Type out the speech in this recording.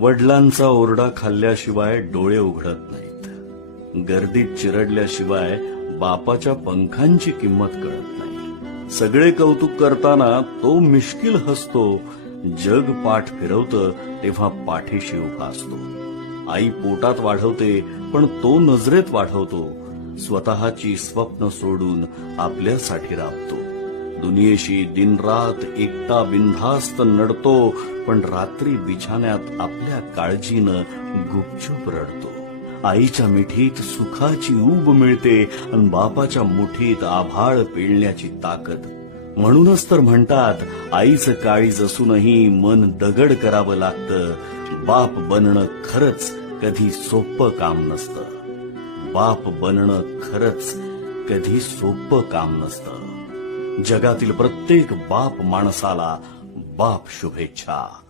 वडिलांचा ओरडा खाल्ल्याशिवाय डोळे उघडत नाहीत. गर्दीत चिरडल्याशिवाय बापाच्या पंखांची किंमत कळत नाही. सगळे कौतुक करताना तो मिश्किल हसतो जग पाठ फिरवतं तेव्हा पाठीशी उभा असतो. आई पोटात वाढवते पण तो नजरेत वाढवतो. स्वतःची स्वप्न सोडून आपल्यासाठी राबतो. दुनियेशी दिनरात एकटा बिनधास्त नडतो पण रात्री बिछाण्यात आपल्या काळजीनं गुपचूप रडतो. आईच्या मिठीत सुखाची ऊब मिळते आणि बापाच्या मुठीत आभाळ पेळण्याची ताकद. म्हणूनच तर म्हणतात आईचं काळीज असूनही मन दगड करावं लागतं. बाप बनणं खरंच कधी सोपं काम नसतं. बाप बनणं खरंच कधी सोपं काम नसतं. जगातील प्रत्येक बाप माणसाला बाप शुभेच्छा.